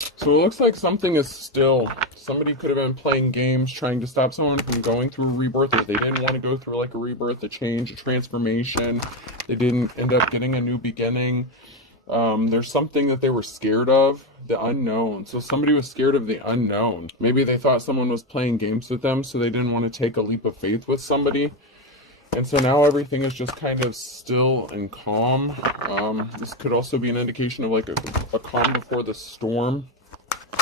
So it looks like something is still, somebody could have been playing games trying to stop someone from going through a rebirth, or they didn't want to go through like a rebirth, a change, a transformation. They didn't end up getting a new beginning. There's something that they were scared of, the unknown. So somebody was scared of the unknown. Maybe they thought someone was playing games with them, so they didn't want to take a leap of faith with somebody. And so now everything is just kind of still and calm. This could also be an indication of like a calm before the storm.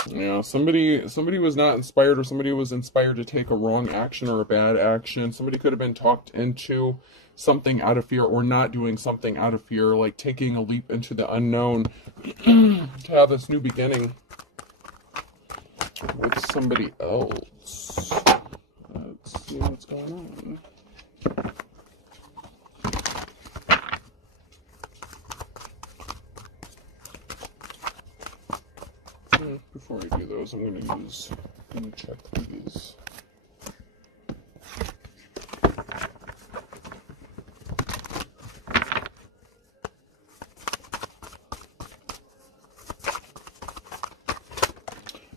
Yeah, somebody was not inspired, or somebody was inspired to take a wrong action or a bad action. Somebody could have been talked into something out of fear, or not doing something out of fear, like taking a leap into the unknown to have this new beginning with somebody else. Let's see what's going on. Before I do those, I'm going to check these.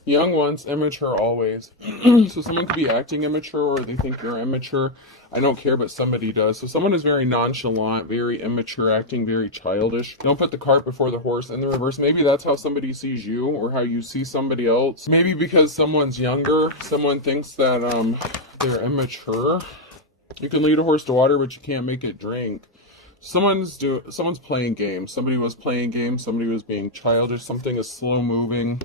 Young ones, immature always. So someone could be acting immature, or they think you're immature. I don't care, but somebody does. So someone is very nonchalant, very immature, acting very childish. Don't put the cart before the horse in the reverse. Maybe that's how somebody sees you, or how you see somebody else. Maybe because someone's younger, someone thinks that they're immature. You can lead a horse to water, but you can't make it drink. Someone's playing games. Somebody was playing games. Somebody was being childish. Something is slow moving.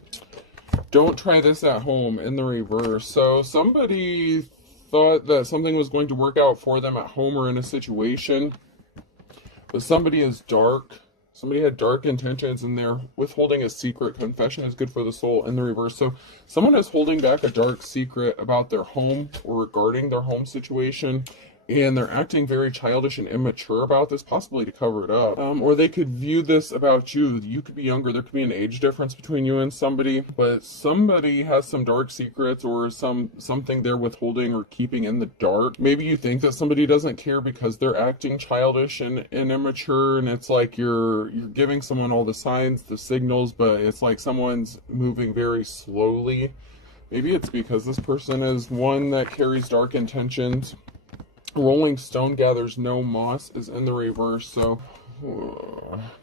Don't try this at home in the reverse. So somebody thought that something was going to work out for them at home or in a situation, but somebody is dark. Somebody had dark intentions, and they're withholding a secret. Confession is good for the soul in the reverse. So someone is holding back a dark secret about their home, or regarding their home situation, and they're acting very childish and immature about this, possibly to cover it up. Or they could view this about you. You could be younger. There could be an age difference between you and somebody, but somebody has some dark secrets, or something they're withholding or keeping in the dark. Maybe you think that somebody doesn't care because they're acting childish and immature, and it's like you're giving someone all the signs, the signals, but it's like someone's moving very slowly. Maybe it's because this person is one that carries dark intentions. Rolling stone gathers no moss is in the reverse, so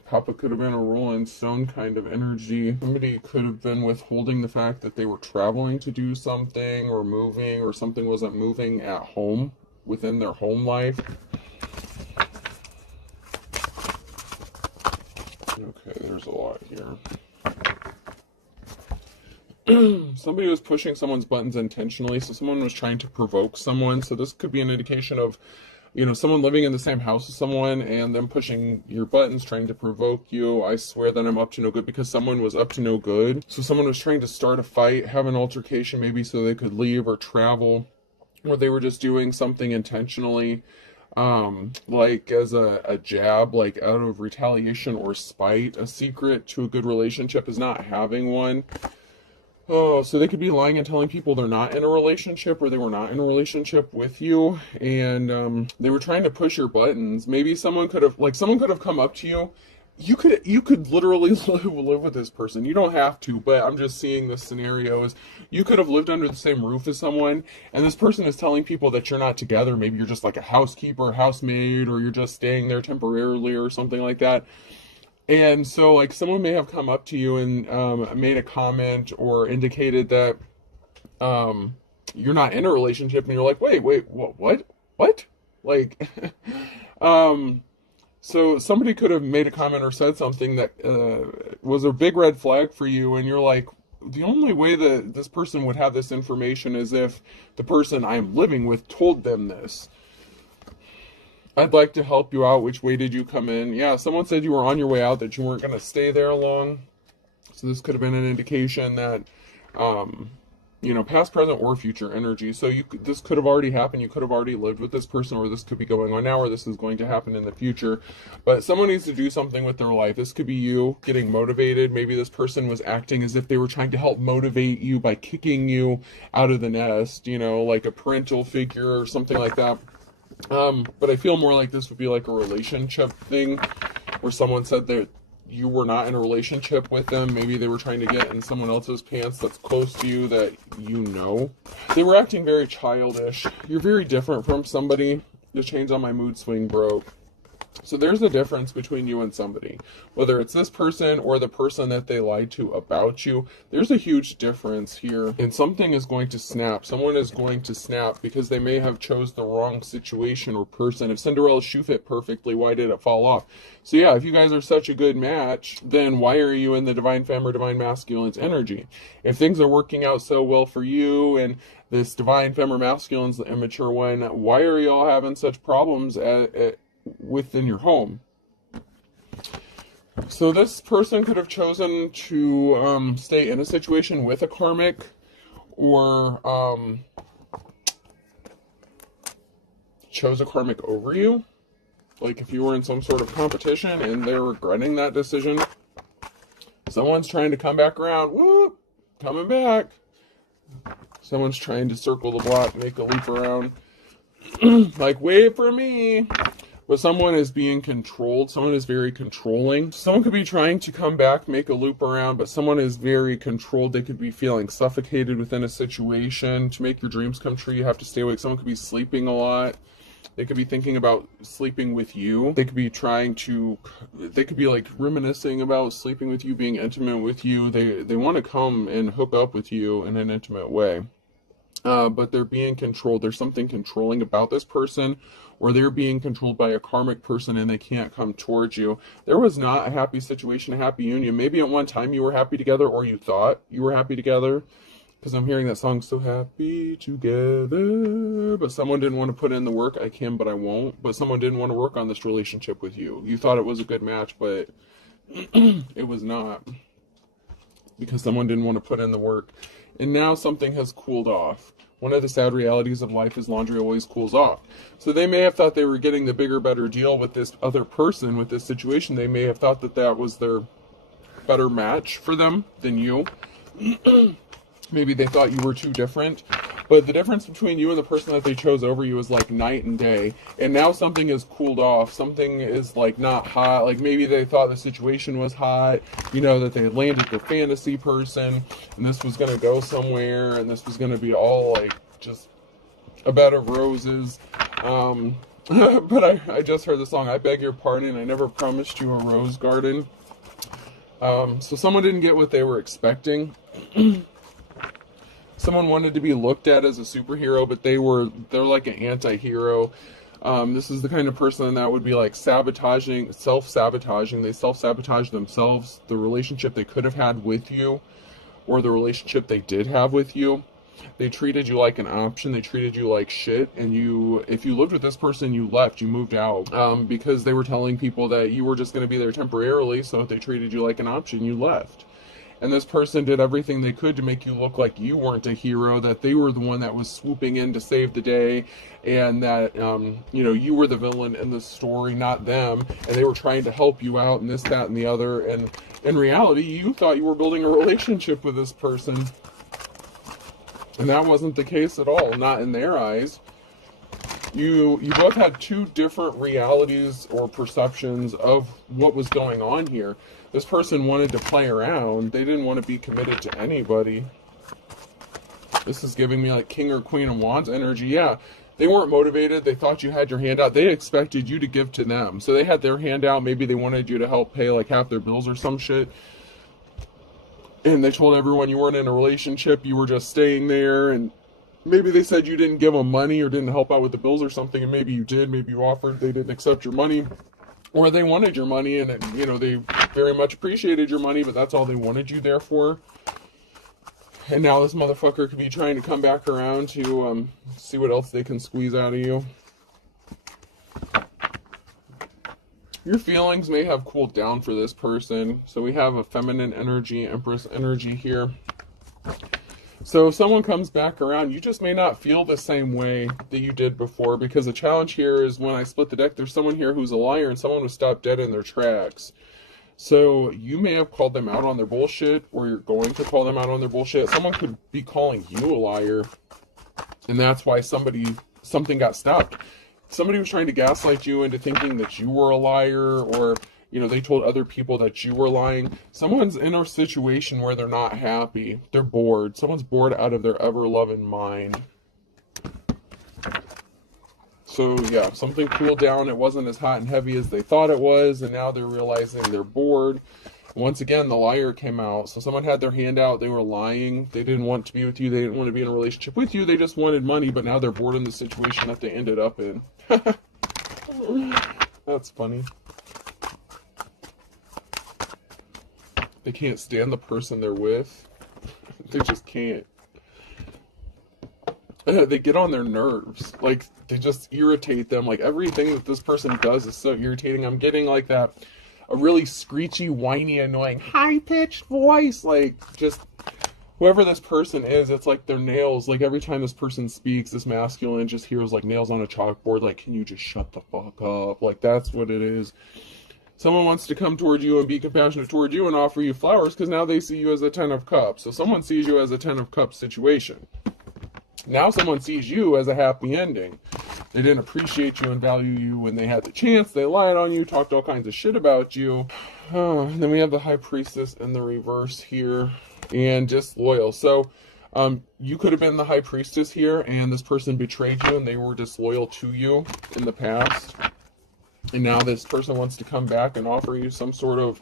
Papa could have been a rolling stone kind of energy. Somebody could have been withholding the fact that they were traveling to do something, or moving, or something wasn't moving at home within their home life. Okay, there's a lot here. Somebody was pushing someone's buttons intentionally, so someone was trying to provoke someone. So this could be an indication of, someone living in the same house as someone, and them pushing your buttons, trying to provoke you. I swear that I'm up to no good, because someone was up to no good. So someone was trying to start a fight, have an altercation, maybe so they could leave or travel, or they were just doing something intentionally, like as a jab, like out of retaliation or spite. A secret to a good relationship is not having one. Oh, so they could be lying and telling people they're not in a relationship, or they were not in a relationship with you, and they were trying to push your buttons. Maybe someone could have come up to you. You could literally live with this person. You don't have to, but I'm just seeing this scenario as you could have lived under the same roof as someone, and this person is telling people that you're not together. Maybe you're just like a housekeeper, housemaid, or you're just staying there temporarily or something like that. And so, like, someone may have come up to you and made a comment or indicated that you're not in a relationship, and you're like, wait, what? Like, so somebody could have made a comment or said something that was a big red flag for you, and you're like, the only way that this person would have this information is if the person I'm living with told them this. I'd like to help you out. Which way did you come in? Yeah, someone said you were on your way out, that you weren't going to stay there long. So this could have been an indication that, past, present, or future energy. So this could have already happened. You could have already lived with this person, or this could be going on now, or this is going to happen in the future. But someone needs to do something with their life. This could be you getting motivated. Maybe this person was acting as if they were trying to help motivate you by kicking you out of the nest, like a parental figure or something like that. But I feel more like this would be like a relationship thing, where someone said that you were not in a relationship with them. Maybe they were trying to get in someone else's pants that's close to you that you know. They were acting very childish. You're very different from somebody. The chains on my mood swing broke. So there's a difference between you and somebody. Whether it's this person or the person that they lied to about you, there's a huge difference here. And something is going to snap. Someone is going to snap because they may have chose the wrong situation or person. If Cinderella's shoe fit perfectly, why did it fall off? So yeah, if you guys are such a good match, then why are you in the divine femme or divine masculine's energy? If things are working out so well for you and this divine femme or masculine's the immature one, why are y'all having such problems within your home? So this person could have chosen to stay in a situation with a karmic, or chose a karmic over you. Like if you were in some sort of competition and they're regretting that decision, someone's trying to come back around. Whoop, coming back. Someone's trying to circle the block, make a loop around. Like, wait for me. But someone is being controlled. Someone is very controlling. Someone could be trying to come back, make a loop around, but someone is very controlled. They could be feeling suffocated within a situation. To make your dreams come true, you have to stay awake. Someone could be sleeping a lot. They could be thinking about sleeping with you. They could be they could be like reminiscing about sleeping with you, being intimate with you. They want to come and hook up with you in an intimate way. But they're being controlled. There's something controlling about this person, or they're being controlled by a karmic person and they can't come towards you. There was not a happy situation, a happy union. Maybe at one time you were happy together, or you thought you were happy together. Because I'm hearing that song, So Happy Together. But someone didn't want to put in the work. I can, but I won't. But someone didn't want to work on this relationship with you. You thought it was a good match, but it was not. Because someone didn't want to put in the work. And now something has cooled off. One of the sad realities of life is laundry always cools off. So they may have thought they were getting the bigger, better deal with this other person, with this situation. They may have thought that that was their better match for them than you. Maybe they thought you were too different. But the difference between you and the person that they chose over you is like night and day. And now something has cooled off. Something is like not hot. Like maybe they thought the situation was hot. You know, that they had landed the fantasy person. And this was going to go somewhere. And this was going to be all like just a bed of roses. But I just heard the song, I Beg Your Pardon, I Never Promised You a Rose Garden. So someone didn't get what they were expecting. Someone wanted to be looked at as a superhero, but they're like an anti-hero. This is the kind of person that would be like self-sabotaging. They self-sabotage themselves, the relationship they could have had with you, or the relationship they did have with you. They treated you like an option. They treated you like shit. And if you lived with this person, you left, you moved out, because they were telling people that you were just going to be there temporarily. So if they treated you like an option, you left. And this person did everything they could to make you look like you weren't a hero, that they were the one that was swooping in to save the day, and that, you were the villain in the story, not them, and they were trying to help you out and this, that, and the other. And in reality, you thought you were building a relationship with this person. And that wasn't the case at all, not in their eyes. You both had two different realities or perceptions of what was going on here. This person wanted to play around. They didn't want to be committed to anybody. This is giving me like King or Queen of Wands energy. Yeah, they weren't motivated. They thought you had your hand out. They expected you to give to them. So they had their hand out. Maybe they wanted you to help pay like half their bills or some shit. And they told everyone you weren't in a relationship. You were just staying there. And maybe they said you didn't give them money or didn't help out with the bills or something. And maybe you did. Maybe you offered. They didn't accept your money. Or they wanted your money, and they very much appreciated your money, but that's all they wanted you there for. And now this motherfucker could be trying to come back around to see what else they can squeeze out of you. Your feelings may have cooled down for this person. So we have a feminine energy, Empress energy here. So if someone comes back around, you just may not feel the same way that you did before, because the challenge here is when I split the deck, there's someone here who's a liar and someone was stopped dead in their tracks. So you may have called them out on their bullshit, or you're going to call them out on their bullshit. Someone could be calling you a liar, and that's why something got stopped. Somebody was trying to gaslight you into thinking that you were a liar, or you know, they told other people that you were lying. Someone's in a situation where they're not happy. They're bored. Someone's bored out of their ever-loving mind. So yeah, something cooled down. It wasn't as hot and heavy as they thought it was, and now they're realizing they're bored. Once again, the liar came out. So someone had their hand out. They were lying. They didn't want to be with you. They didn't want to be in a relationship with you. They just wanted money, but now they're bored in the situation that they ended up in. That's funny. They can't stand the person they're with. They just can't. They get on their nerves. Like, they just irritate them. Like, everything that this person does is so irritating. I'm getting like that, a really screechy, whiny, annoying, high-pitched voice. Like, just whoever this person is, it's like their nails. Like, every time this person speaks, this masculine just hears like nails on a chalkboard. Like, can you just shut the fuck up? Like, that's what it is. Someone wants to come toward you and be compassionate toward you and offer you flowers because now they see you as a 10 of cups. So someone sees you as a 10 of cups situation. Now someone sees you as a happy ending. They didn't appreciate you and value you when they had the chance. They lied on you, talked all kinds of shit about you. Then we have the High Priestess in the reverse here, and disloyal. So you could have been the High Priestess here, and this person betrayed you and they were disloyal to you in the past. And now this person wants to come back and offer you some sort of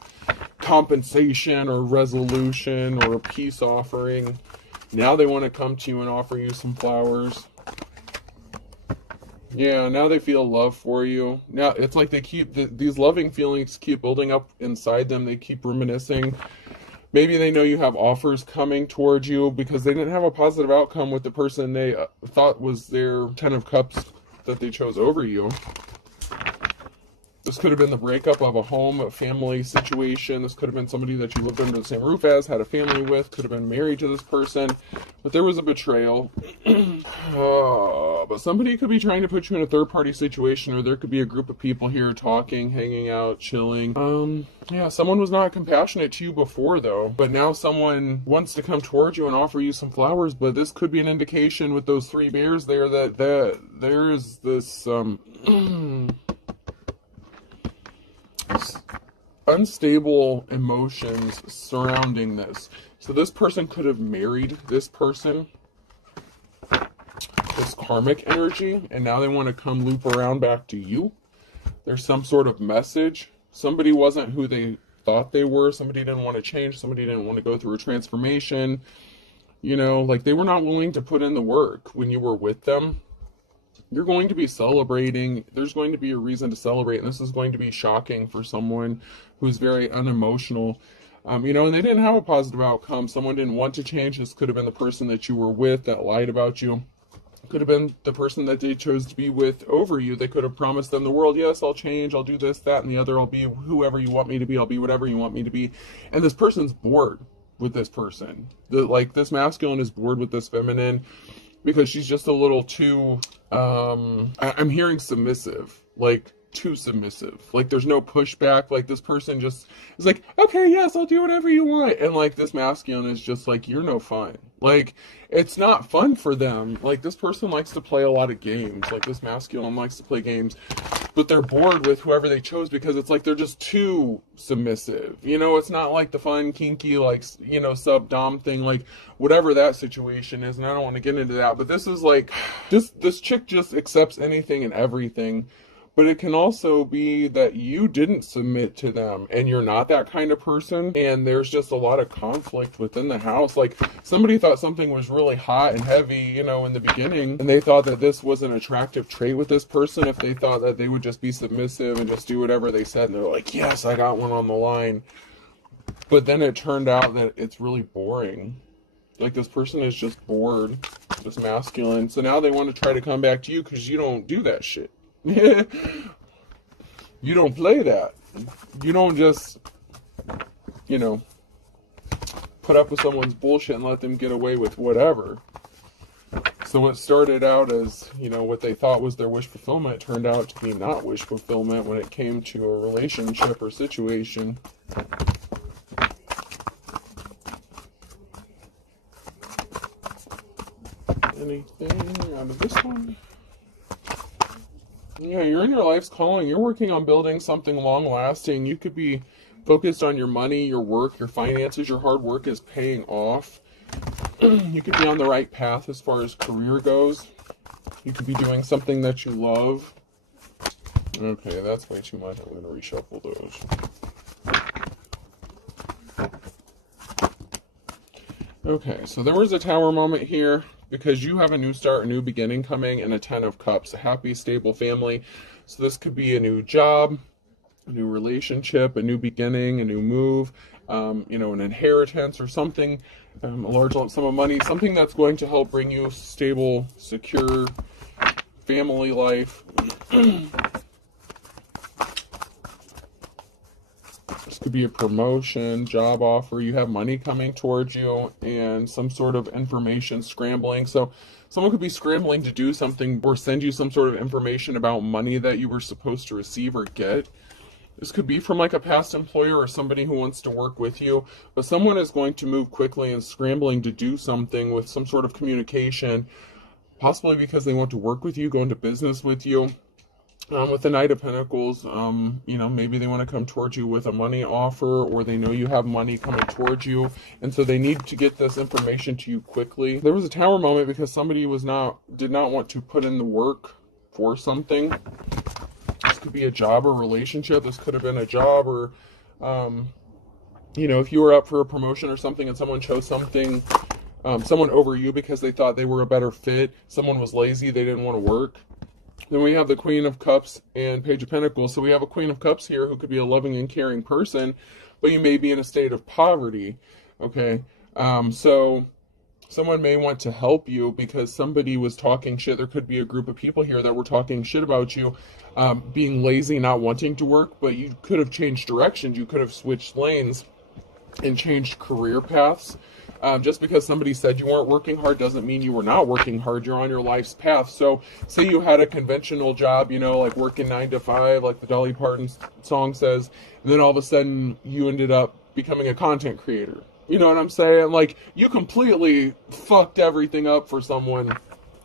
compensation or resolution or a peace offering. Now they want to come to you and offer you some flowers. Yeah, now they feel love for you. Now it's like they keep, these loving feelings keep building up inside them. They keep reminiscing. Maybe they know you have offers coming towards you because they didn't have a positive outcome with the person they thought was their 10 of cups that they chose over you. This could have been the breakup of a home, a family situation. This could have been somebody that you lived under the same roof as, had a family with, could have been married to this person. But there was a betrayal. But somebody could be trying to put you in a third-party situation, or there could be a group of people here talking, hanging out, chilling. Yeah, someone was not compassionate to you before, though. But now someone wants to come towards you and offer you some flowers. But this could be an indication with those 3 bears there that there is this... unstable emotions surrounding this. So this person could have married this person, this karmic energy, and now they want to come loop around back to you. There's some sort of message. Somebody wasn't who they thought they were. Somebody didn't want to change. Somebody didn't want to go through a transformation. You know, like they were not willing to put in the work when you were with them. You're going to be celebrating. There's going to be a reason to celebrate. And this is going to be shocking for someone who's very unemotional. You know, and they didn't have a positive outcome. Someone didn't want to change. This could have been the person that you were with that lied about you. Could have been the person that they chose to be with over you. They could have promised them the world. Yes, I'll change. I'll do this, that, and the other. I'll be whoever you want me to be. I'll be whatever you want me to be. And this person's bored with this person. Like this masculine is bored with this feminine. Because she's just a little too, I'm hearing submissive, like too submissive. Like there's no pushback. Like this person just is like, okay, yes, I'll do whatever you want. And like this masculine is just like, you're no fun. Like it's not fun for them. Like this person likes to play a lot of games. Like this masculine likes to play games. But they're bored with whoever they chose because it's like they're just too submissive. You know, it's not like the fun, kinky, like, you know, sub-dom thing, like whatever that situation is. And I don't want to get into that. But this is like, this chick just accepts anything and everything. But it can also be that you didn't submit to them and you're not that kind of person. And there's just a lot of conflict within the house. Like somebody thought something was really hot and heavy, you know, in the beginning. And they thought that this was an attractive trait with this person. If they thought that they would just be submissive and just do whatever they said. And they're like, yes, I got one on the line. But then it turned out that it's really boring. Like this person is just bored, this masculine. So now they want to try to come back to you because you don't do that shit. You don't play that. You don't just, you know, put up with someone's bullshit and let them get away with whatever. So what started out as, you know, what they thought was their wish fulfillment turned out to be not wish fulfillment when it came to a relationship or situation. Anything out of this one? Yeah, you're in your life's calling. You're working on building something long lasting. You could be focused on your money, your work, your finances. Your hard work is paying off. You could be on the right path as far as career goes. You could be doing something that you love. Okay, that's way too much. I'm going to reshuffle those. Okay, so there was a Tower moment here because you have a new start, a new beginning coming, and a Ten of Cups, a happy, stable family. So this could be a new job, a new relationship, a new beginning, a new move, an inheritance or something, a large lump sum of money, something that's going to help bring you stable, secure family life. This could be a promotion, job offer, you have money coming towards you, and some sort of information scrambling. So someone could be scrambling to do something or send you some sort of information about money that you were supposed to receive or get. This could be from like a past employer or somebody who wants to work with you, but someone is going to move quickly and scrambling to do something with some sort of communication, possibly because they want to work with you, go into business with you. With the Knight of Pentacles, maybe they want to come towards you with a money offer, or they know you have money coming towards you, and so they need to get this information to you quickly. There was a Tower moment because somebody did not want to put in the work for something. This could be a job or relationship. This could have been a job, or if you were up for a promotion or something and someone chose someone over you because they thought they were a better fit. Someone was lazy, they didn't want to work. Then we have the Queen of Cups and Page of Pentacles. So we have a Queen of Cups here who could be a loving and caring person, but you may be in a state of poverty. Okay, so someone may want to help you because somebody was talking shit. There could be a group of people here that were talking shit about you, being lazy, not wanting to work, but you could have changed directions. You could have switched lanes and changed career paths. Just because somebody said you weren't working hard doesn't mean you were not working hard. You're on your life's path. So say you had a conventional job, like working 9 to 5, like the Dolly Parton song says, and then all of a sudden you ended up becoming a content creator. You know what I'm saying? Like, you completely fucked everything up for someone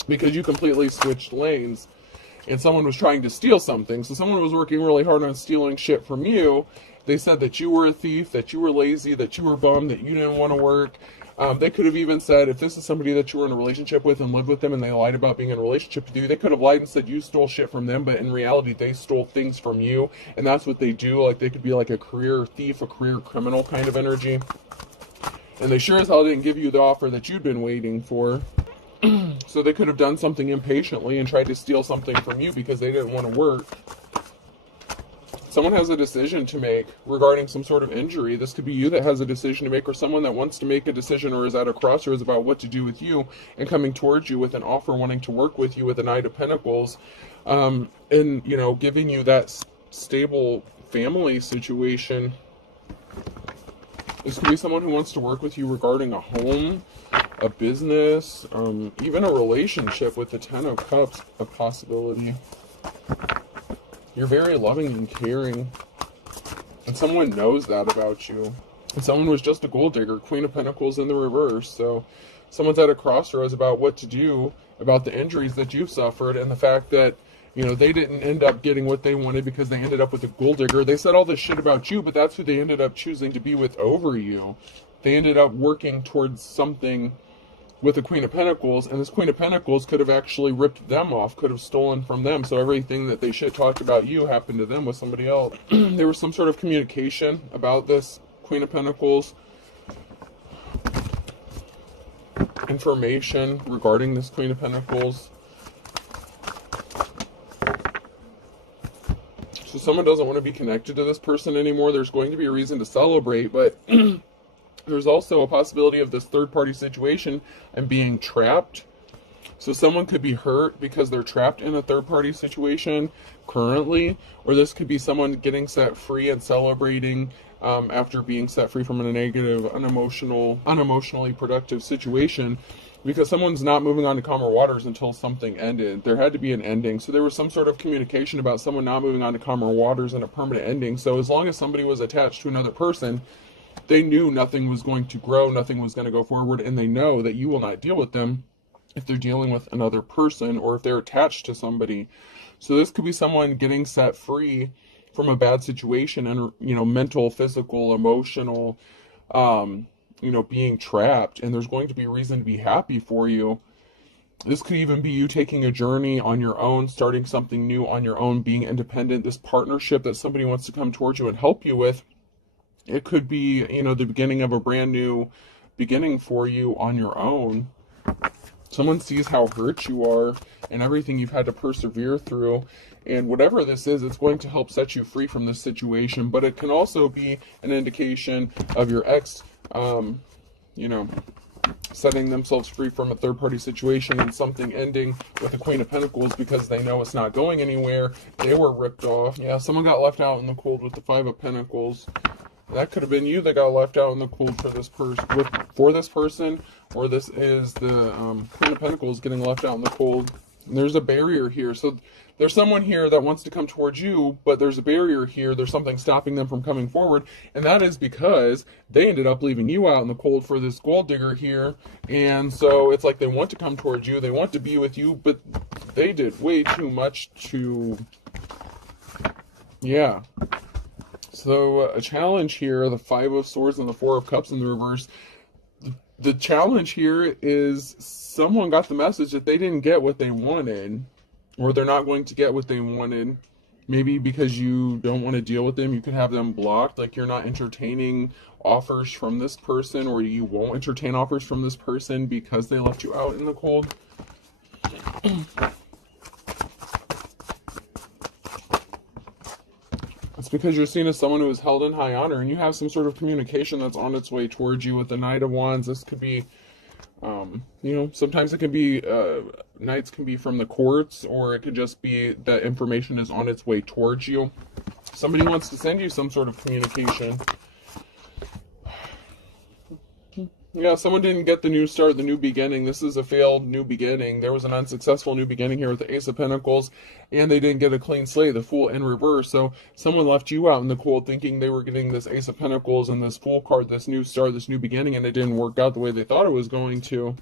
because you completely switched lanes and someone was trying to steal something. So someone was working really hard on stealing shit from you. They said that you were a thief, that you were lazy, that you were bummed, that you didn't want to work. They could have even said, if this is somebody that you were in a relationship with and lived with them and they lied about being in a relationship with you, they could have lied and said you stole shit from them, but in reality they stole things from you, and that's what they do. Like, they could be like a career thief, a career criminal kind of energy. And they sure as hell didn't give you the offer that you'd been waiting for. So they could have done something impatiently and tried to steal something from you because they didn't want to work. Someone has a decision to make regarding some sort of injury. This could be you that has a decision to make, or someone that wants to make a decision or is at a crossroads about what to do with you and coming towards you with an offer, wanting to work with you with the Knight of Pentacles, and giving you that stable family situation. This could be someone who wants to work with you regarding a home, a business, even a relationship with the Ten of Cups, a possibility. You're very loving and caring, and someone knows that about you. And someone was just a gold digger, Queen of Pentacles in the reverse. So someone's at a crossroads about what to do about the injuries that you've suffered and the fact that, they didn't end up getting what they wanted because they ended up with a gold digger. They said all this shit about you, but that's who they ended up choosing to be with over you. They ended up working towards something with the Queen of Pentacles, and this Queen of Pentacles could have actually ripped them off, could have stolen from them. So everything that they shit talked about you happened to them with somebody else. There was some sort of communication about this Queen of Pentacles. Information regarding this Queen of Pentacles. So someone doesn't want to be connected to this person anymore. There's going to be a reason to celebrate, but there's also a possibility of this third-party situation and being trapped. So someone could be hurt because they're trapped in a third-party situation currently, or this could be someone getting set free and celebrating after being set free from a negative, unemotionally productive situation, because someone's not moving on to calmer waters until something ended. There had to be an ending. So there was some sort of communication about someone not moving on to calmer waters and a permanent ending. So as long as somebody was attached to another person, they knew nothing was going to grow, nothing was going to go forward, and they know that you will not deal with them if they're dealing with another person or if they're attached to somebody. So this could be someone getting set free from a bad situation, and mental, physical, emotional, being trapped, and there's going to be a reason to be happy for you. This could even be you taking a journey on your own, starting something new on your own, being independent. This partnership that somebody wants to come towards you and help you with, it could be, the beginning of a brand new beginning for you on your own. Someone sees how hurt you are and everything you've had to persevere through. And whatever this is, it's going to help set you free from this situation. But it can also be an indication of your ex, setting themselves free from a third-party situation and something ending with the Queen of Pentacles because they know it's not going anywhere. They were ripped off. Yeah, someone got left out in the cold with the Five of Pentacles. That could have been you that got left out in the cold for this person, or this is the Queen of Pentacles getting left out in the cold. And there's a barrier here. So there's someone here that wants to come towards you, but there's a barrier here. There's something stopping them from coming forward, and that is because they ended up leaving you out in the cold for this gold digger here. And so it's like they want to come towards you, they want to be with you, but they did way too much to, yeah. So a challenge here, the Five of Swords and the Four of Cups in the reverse. The challenge here is someone got the message that they didn't get what they wanted, or they're not going to get what they wanted. Maybe because you don't want to deal with them, you could have them blocked, like you're not entertaining offers from this person, or you won't entertain offers from this person because they left you out in the cold. It's because you're seen as someone who is held in high honor, and you have some sort of communication that's on its way towards you with the Knight of Wands. This could be, sometimes it can be, knights can be from the courts, or it could just be that information is on its way towards you. Somebody wants to send you some sort of communication. Yeah, someone didn't get the new start, the new beginning. This is a failed new beginning. There was an unsuccessful new beginning here with the Ace of Pentacles, and they didn't get a clean slate, the Fool in reverse. So someone left you out in the cold thinking they were getting this Ace of Pentacles and this Fool card, this new start, this new beginning, and it didn't work out the way they thought it was going to.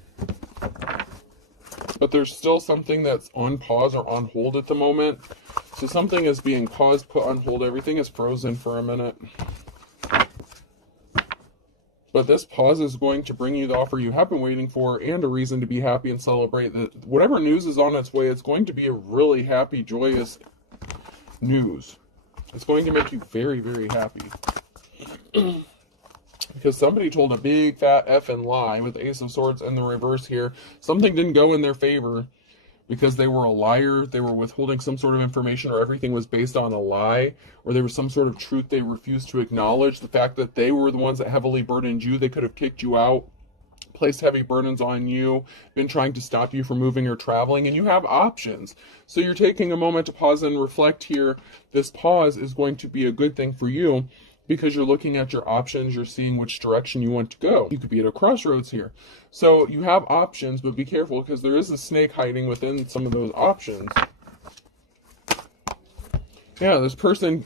But there's still something that's on pause or on hold at the moment. So something is being paused, put on hold. Everything is frozen for a minute. But this pause is going to bring you the offer you have been waiting for, and a reason to be happy and celebrate. That whatever news is on its way, it's going to be a really happy, joyous news. It's going to make you very, very happy. Because somebody told a big fat effing lie with the Ace of Swords in the reverse here. Something didn't go in their favor because they were a liar, they were withholding some sort of information, or everything was based on a lie, or there was some sort of truth they refused to acknowledge. The fact that they were the ones that heavily burdened you, they could have kicked you out, placed heavy burdens on you, been trying to stop you from moving or traveling, and you have options. So you're taking a moment to pause and reflect here. This pause is going to be a good thing for you, because you're looking at your options, you're seeing which direction you want to go. You could be at a crossroads here. So you have options, but be careful, because there is a snake hiding within some of those options. Yeah, this person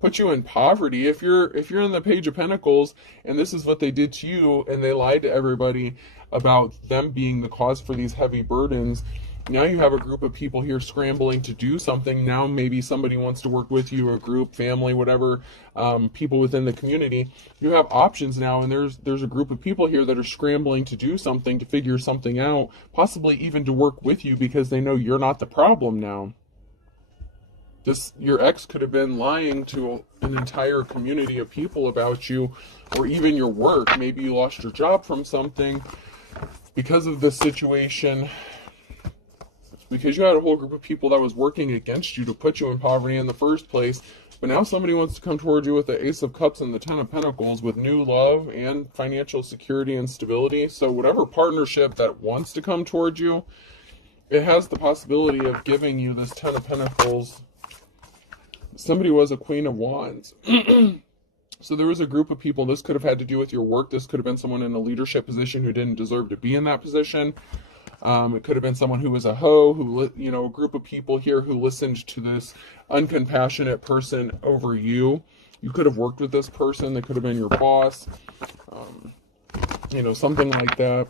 put you in poverty. If you're in the Page of Pentacles, and this is what they did to you, and they lied to everybody about them being the cause for these heavy burdens, now you have a group of people here scrambling to do something. Now maybe somebody wants to work with you, a group, family, whatever, people within the community. You have options now, and there's a group of people here that are scrambling to do something, to figure something out, possibly even to work with you, because they know you're not the problem now. Your ex could have been lying to an entire community of people about you, or even your work. Maybe you lost your job from something because of this situation, because you had a whole group of people that was working against you to put you in poverty in the first place. But now somebody wants to come towards you with the Ace of Cups and the Ten of Pentacles, with new love and financial security and stability. So whatever partnership that wants to come towards you, it has the possibility of giving you this Ten of Pentacles. Somebody was a Queen of Wands. So there was a group of people. This could have had to do with your work. This could have been someone in a leadership position who didn't deserve to be in that position. It could have been someone who was a hoe, a group of people here who listened to this uncompassionate person over you. You could have worked with this person. They could have been your boss, something like that.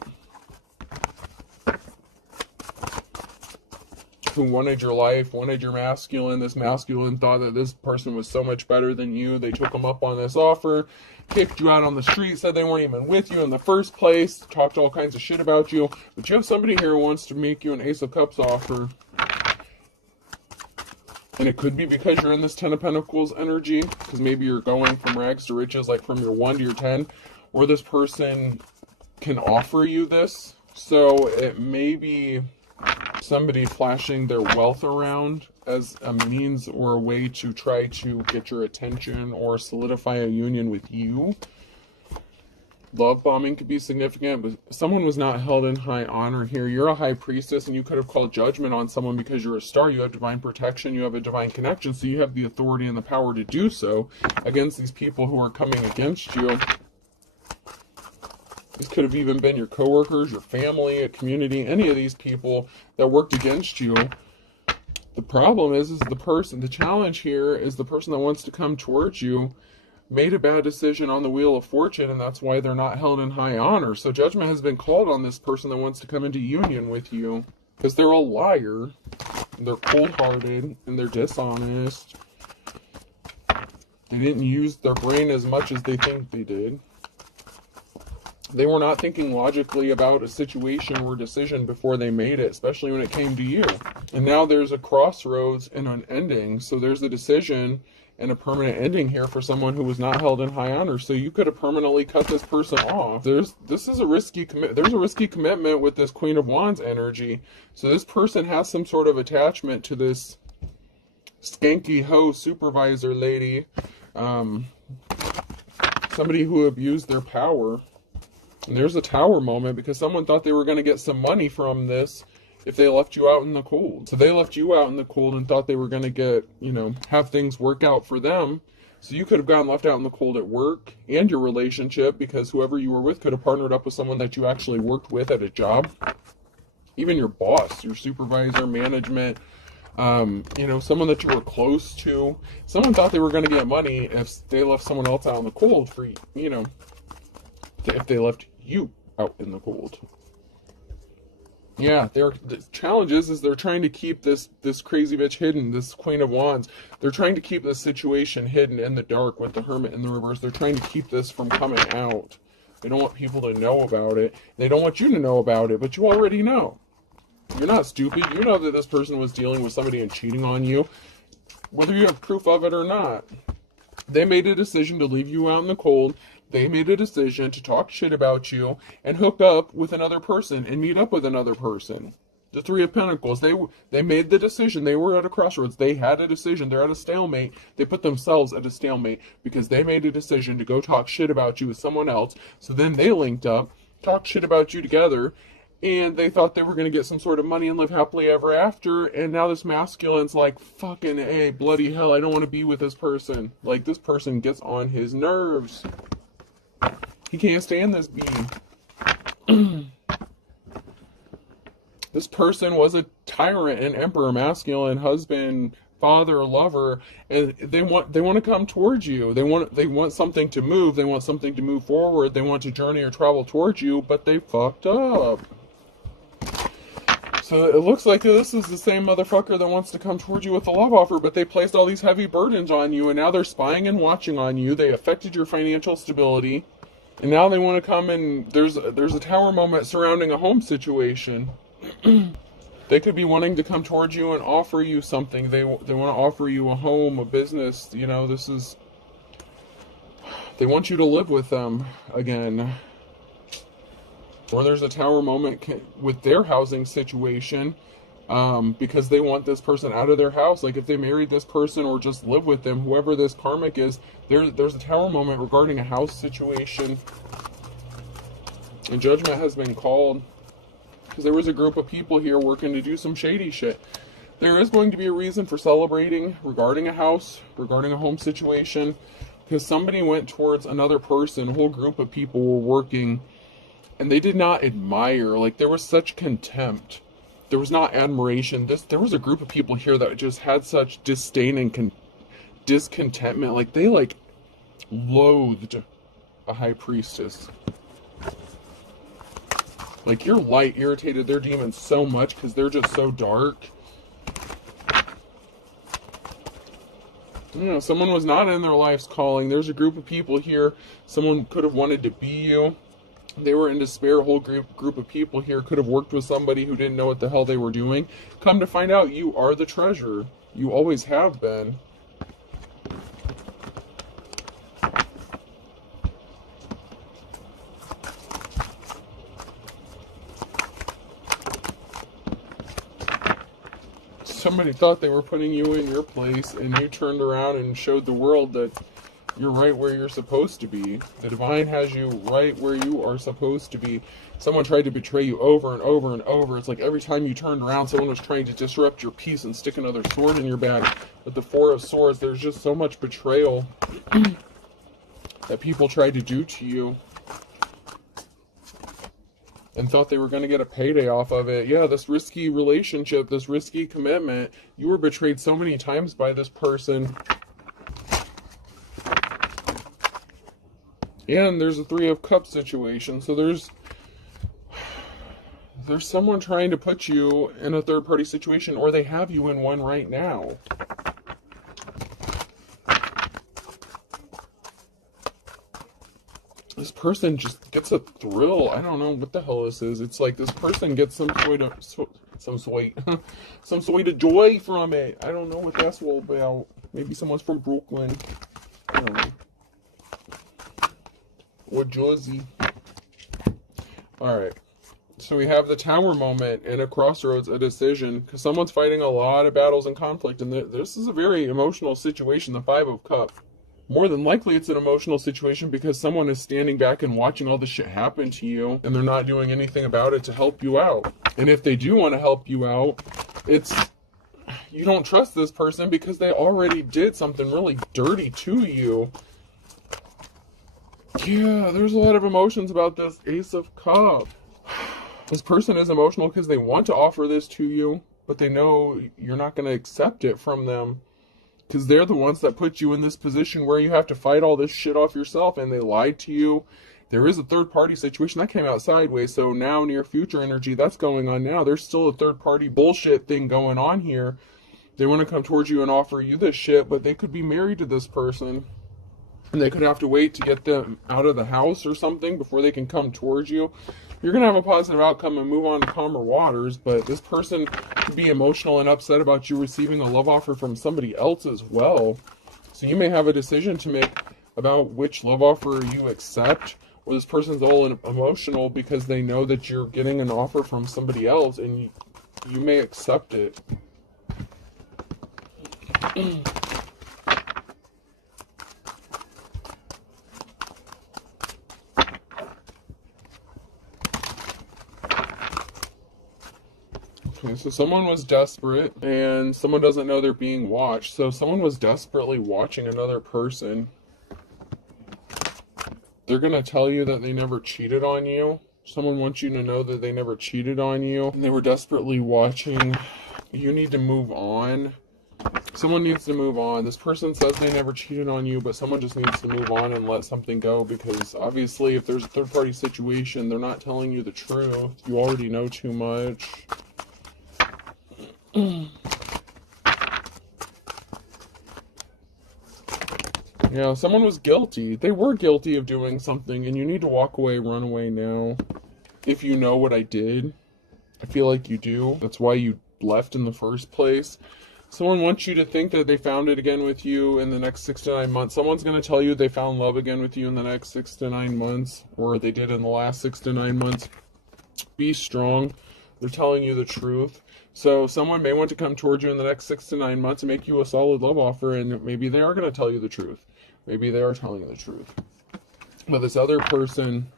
who wanted your life, wanted your masculine. This masculine thought that this person was so much better than you. They took them up on this offer, kicked you out on the street, said they weren't even with you in the first place, talked all kinds of shit about you. But you have somebody here who wants to make you an Ace of Cups offer. And it could be because you're in this Ten of Pentacles energy, because maybe you're going from rags to riches, like from your 1 to your 10, or this person can offer you this. So it may be somebody flashing their wealth around as a means or a way to try to get your attention or solidify a union with you. Love bombing could be significant, but someone was not held in high honor here. You're a high priestess, and you could have called judgment on someone because you're a star. You have divine protection. You have a divine connection, so you have the authority and the power to do so against these people who are coming against you. This could have even been your coworkers, your family, a community, any of these people that worked against you. The problem is the challenge here is the person that wants to come towards you made a bad decision on the Wheel of Fortune, and that's why they're not held in high honor. So judgment has been called on this person that wants to come into union with you, because they're a liar, and they're cold-hearted, and they're dishonest. They didn't use their brain as much as they think they did. They were not thinking logically about a situation or decision before they made it, especially when it came to you. And now there's a crossroads and an ending. So there's a decision and a permanent ending here for someone who was not held in high honor. So you could have permanently cut this person off. There's a risky commitment with this Queen of Wands energy. So this person has some sort of attachment to this skanky hoe supervisor lady, somebody who abused their power. And there's a tower moment because someone thought they were going to get some money from this if they left you out in the cold. So they left you out in the cold and thought they were going to get, have things work out for them. So you could have gotten left out in the cold at work and your relationship, because whoever you were with could have partnered up with someone that you actually worked with at a job. Even your boss, your supervisor, management, someone that you were close to. Someone thought they were going to get money if they left someone else out in the cold for, if they left you out in the cold. Yeah, the challenge is they're trying to keep this crazy bitch hidden, this Queen of Wands. They're trying to keep this situation hidden in the dark with the Hermit in the reverse. They're trying to keep this from coming out. They don't want people to know about it. They don't want you to know about it, but you already know. You're not stupid. You know that this person was dealing with somebody and cheating on you, whether you have proof of it or not. They made a decision to leave you out in the cold. They made a decision to talk shit about you and hook up with another person and meet up with another person. The Three of Pentacles, they made the decision. They were at a crossroads. They had a decision. They're at a stalemate. They put themselves at a stalemate because they made a decision to go talk shit about you with someone else. So then they linked up, talked shit about you together, and they thought they were going to get some sort of money and live happily ever after. And now this masculine's like, fucking A, bloody hell, I don't want to be with this person. Like, this person gets on his nerves. He can't stand this being. This person was a tyrant, an emperor, masculine, husband, father, lover, and they want to come towards you. They want something to move. They want something to move forward. They want to journey or travel towards you, but they fucked up. So it looks like this is the same motherfucker that wants to come towards you with a love offer, but they placed all these heavy burdens on you, and now they're spying and watching on you. They affected your financial stability, and now they want to come and there's a tower moment surrounding a home situation. They could be wanting to come towards you and offer you something. They want to offer you a home, a business. They want you to live with them again. Or there's a tower moment with their housing situation, because they want this person out of their house. Like if they married this person or just live with them, whoever this karmic is, there's a tower moment regarding a house situation. And judgment has been called because there was a group of people here working to do some shady shit. There is going to be a reason for celebrating regarding a house, regarding a home situation, because somebody went towards another person. A whole group of people were working, and they did not admire. Like, there was such contempt. There was not admiration. There was a group of people here that just had such disdain and discontentment. Like, they, loathed a high priestess. Like, your light irritated their demons so much because they're just so dark. Yeah, someone was not in their life's calling. There's a group of people here. Someone could have wanted to be you. They were in despair. A whole group of people here could have worked with somebody who didn't know what the hell they were doing. Come to find out, you are the treasure. You always have been. Somebody thought they were putting you in your place, and you turned around and showed the world that you're right where you're supposed to be. The divine has you right where you are supposed to be. Someone tried to betray you over and over and over. It's like every time you turned around, someone was trying to disrupt your peace and stick another sword in your back. With the Four of Swords, there's just so much betrayal that people tried to do to you, and thought they were going to get a payday off of it. Yeah, this risky relationship, this risky commitment, you were betrayed so many times by this person. And there's a Three of Cups situation. So there's someone trying to put you in a third-party situation, or they have you in one right now. This person just gets a thrill. I don't know what the hell this is. It's like this person gets some sort of joy from it. I don't know what that's all about. Maybe someone's from Brooklyn. I don't know. Or Jersey. Alright. So we have the Tower moment and a crossroads, a decision. Because someone's fighting a lot of battles and conflict. And this is a very emotional situation, the Five of Cups. More than likely it's an emotional situation because someone is standing back and watching all this shit happen to you, and they're not doing anything about it to help you out. And if they do want to help you out, you don't trust this person because they already did something really dirty to you. Yeah, there's a lot of emotions about this Ace of Cups. This person is emotional because they want to offer this to you, but they know you're not going to accept it from them. Because they're the ones that put you in this position where you have to fight all this shit off yourself, and they lied to you. There is a third-party situation. That came out sideways, so now near future energy, that's going on now. There's still a third-party bullshit thing going on here. They want to come towards you and offer you this shit, but they could be married to this person. And they could have to wait to get them out of the house or something before they can come towards you. You're going to have a positive outcome and move on to calmer waters, but this person could be emotional and upset about you receiving a love offer from somebody else as well. So you may have a decision to make about which love offer you accept, or this person's all emotional because they know that you're getting an offer from somebody else and you may accept it. Okay, so someone was desperate, and someone doesn't know they're being watched. So someone was desperately watching another person. They're going to tell you that they never cheated on you. Someone wants you to know that they never cheated on you. And they were desperately watching. You need to move on. Someone needs to move on. This person says they never cheated on you, but someone just needs to move on and let something go, because obviously if there's a third-party situation, they're not telling you the truth. You already know too much. Yeah, someone was guilty. They were guilty of doing something, and you need to walk away, run away now. If you know what I did, I feel like you do. That's why you left in the first place. Someone wants you to think that they found it again with you in the next 6 to 9 months. Someone's going to tell you they found love again with you in the next 6 to 9 months, or they did in the last 6 to 9 months. Be strong. They're telling you the truth. So someone may want to come towards you in the next 6 to 9 months and make you a solid love offer, and maybe they are going to tell you the truth. Maybe they are telling you the truth. But this other person,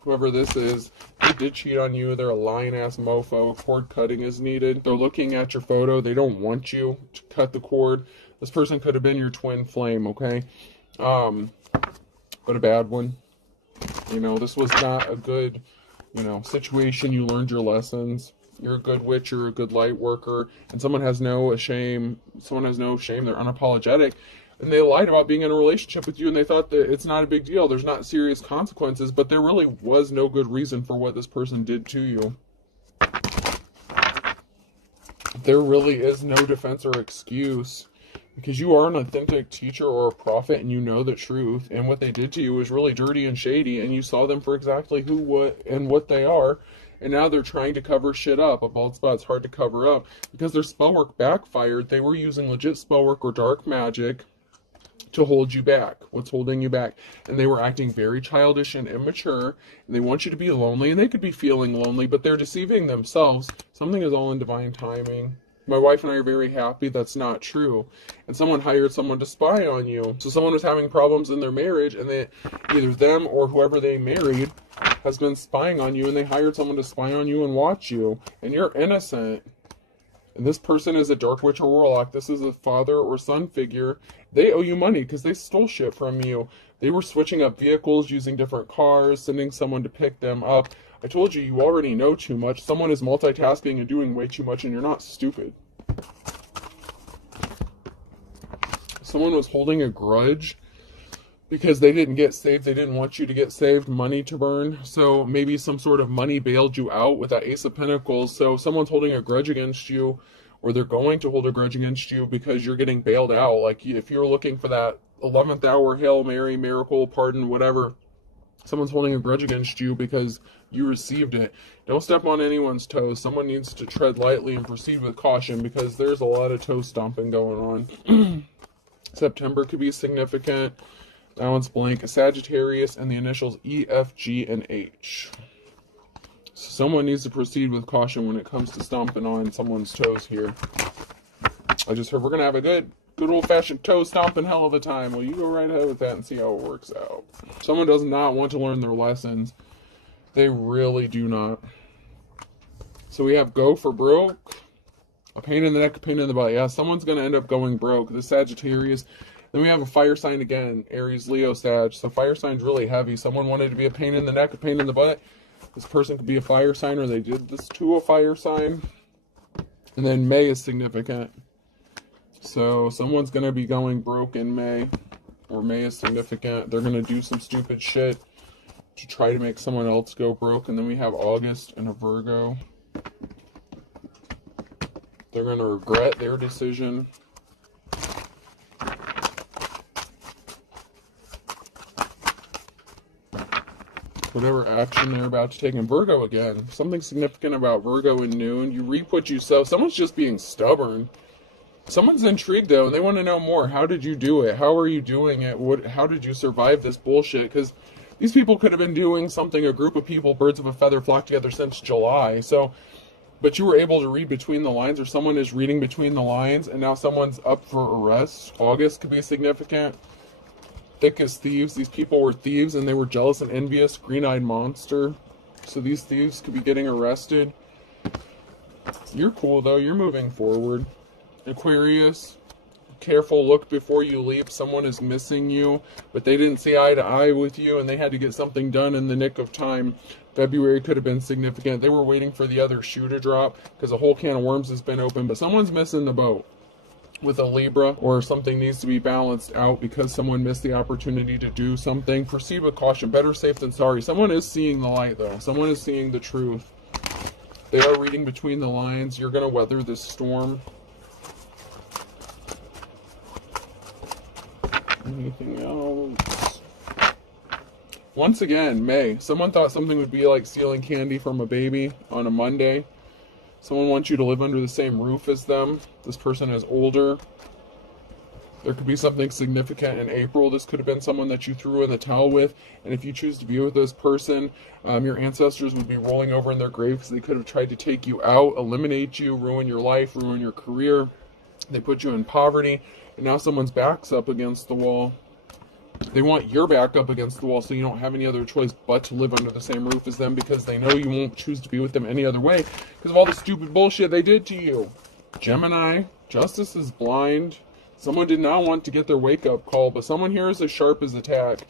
whoever this is, they did cheat on you. They're a lying-ass mofo. Cord cutting is needed. They're looking at your photo. They don't want you to cut the cord. This person could have been your twin flame, okay? But a bad one. You know, this was not a good, situation. You learned your lessons. You're a good witch, you're a good light worker, and someone has no shame. Someone has no shame. They're unapologetic, and they lied about being in a relationship with you, and they thought that it's not a big deal. There's not serious consequences, but there really was no good reason for what this person did to you. There really is no defense or excuse. because you are an authentic teacher or a prophet and you know the truth, and what they did to you was really dirty and shady, and you saw them for exactly who, what, and what they are, and now they're trying to cover shit up. A bald spot's hard to cover up because their spell work backfired. They were using legit spell work or dark magic to hold you back. What's holding you back? And they were acting very childish and immature, and they want you to be lonely, and they could be feeling lonely, but they're deceiving themselves. Something is all in divine timing. My wife and I are very happy that's not true. And someone hired someone to spy on you. So someone was having problems in their marriage, and they, either them or whoever they married has been spying on you, and they hired someone to spy on you and watch you, and you're innocent. And this person is a dark witch or warlock. This is a father or son figure. They owe you money because they stole shit from you. They were switching up vehicles, using different cars, sending someone to pick them up. I told you, you already know too much. Someone is multitasking and doing way too much, and you're not stupid. Someone was holding a grudge because they didn't get saved. They didn't want you to get saved, money to burn. So maybe some sort of money bailed you out with that Ace of Pentacles. So someone's holding a grudge against you, or they're going to hold a grudge against you because you're getting bailed out. Like if you're looking for that 11th hour Hail Mary, miracle, pardon, whatever, someone's holding a grudge against you because you received it. Don't step on anyone's toes. Someone needs to tread lightly and proceed with caution because there's a lot of toe stomping going on. September could be significant. That one's blank. A Sagittarius and the initials E, F, G, and H. So someone needs to proceed with caution when it comes to stomping on someone's toes here. I just heard we're going to have a good old-fashioned toe stomping hell of a time. Well, you go right ahead with that and see how it works out. Someone does not want to learn their lessons. They really do not. So we have go for broke. A pain in the neck, a pain in the butt. Yeah, someone's going to end up going broke. The Sagittarius. Then we have a fire sign again, Aries, Leo, Sag. So fire sign's really heavy. Someone wanted to be a pain in the neck, a pain in the butt. This person could be a fire sign, or they did this to a fire sign. And then May is significant. So someone's going to be going broke in May, or May is significant. They're going to do some stupid shit to try to make someone else go broke. And then we have August and a Virgo. They're going to regret their decision. Whatever action they're about to take. In Virgo again, something significant about Virgo in noon. You reap what you sow. Someone's just being stubborn. Someone's intrigued though, and they want to know more. How did you do it? How are you doing it? How did you survive this bullshit? Because these people could have been doing something, a group of people, birds of a feather flock together since July. So, but you were able to read between the lines, or someone is reading between the lines, and now someone's up for arrest. August could be significant. Thick as thieves. These people were thieves and they were jealous and envious. Green-eyed monster. So these thieves could be getting arrested. You're cool though. You're moving forward. Aquarius. Careful. Look before you leap. Someone is missing you, but they didn't see eye to eye with you and they had to get something done in the nick of time. February could have been significant. They were waiting for the other shoe to drop because a whole can of worms has been opened, but someone's missing the boat. With a Libra, or something needs to be balanced out because someone missed the opportunity to do something. Proceed with caution. Better safe than sorry. Someone is seeing the light though. Someone is seeing the truth. They are reading between the lines. You're going to weather this storm. Anything else? Once again, May. Someone thought something would be like stealing candy from a baby on a Monday. Someone wants you to live under the same roof as them. This person is older. There could be something significant in April. This could have been someone that you threw in the towel with. And if you choose to be with this person, your ancestors would be rolling over in their grave because they could have tried to take you out, eliminate you, ruin your life, ruin your career. They put you in poverty. And now someone's back's up against the wall. They want your back up against the wall so you don't have any other choice but to live under the same roof as them because they know you won't choose to be with them any other way because of all the stupid bullshit they did to you. Gemini, justice is blind. Someone did not want to get their wake-up call, but someone here is as sharp as a tack.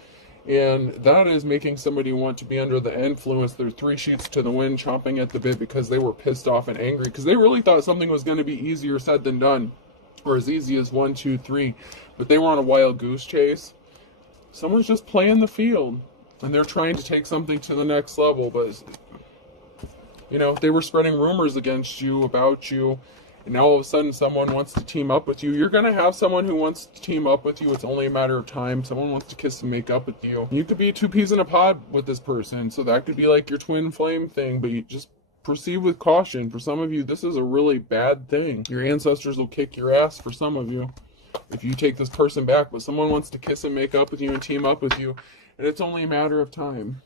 And that is making somebody want to be under the influence. They're three sheets to the wind, chomping at the bit because they were pissed off and angry because they really thought something was going to be easier said than done, or as easy as 1, 2, 3. But they were on a wild goose chase. Someone's just playing the field, and they're trying to take something to the next level, but, you know, they were spreading rumors against you, about you, and now all of a sudden someone wants to team up with you. You're going to have someone who wants to team up with you. It's only a matter of time. Someone wants to kiss and make up with you. You could be two peas in a pod with this person, so that could be like your twin flame thing, but you just proceed with caution. For some of you, this is a really bad thing. Your ancestors will kick your ass for some of you if you take this person back, but someone wants to kiss and make up with you and team up with you, and it's only a matter of time.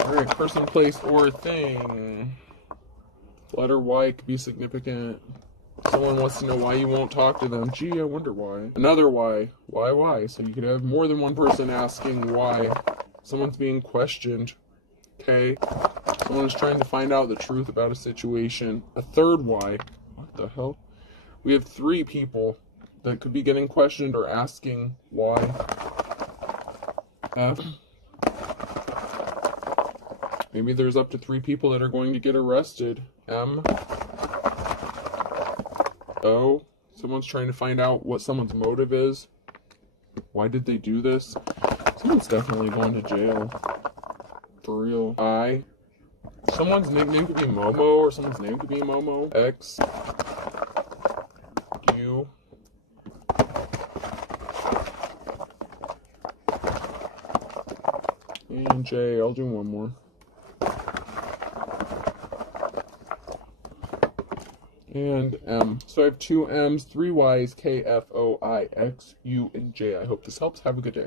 Alright, person, place, or thing. Letter Y could be significant. Someone wants to know why you won't talk to them. Gee, I wonder why. Another why. Why? So you could have more than one person asking why. Someone's being questioned. Okay. Someone is trying to find out the truth about a situation. A third why. What the hell? We have 3 people that could be getting questioned or asking why. F. Maybe there's up to 3 people that are going to get arrested. M. O. Someone's trying to find out what someone's motive is. Why did they do this? Someone's definitely going to jail. For real. I. Someone's nickname could be Momo, or someone's name could be Momo. X. U. And J. I'll do one more. And M. So I have 2 M's, 3 Y's, K, F, O, I, X, U, and J. I hope this helps. Have a good day.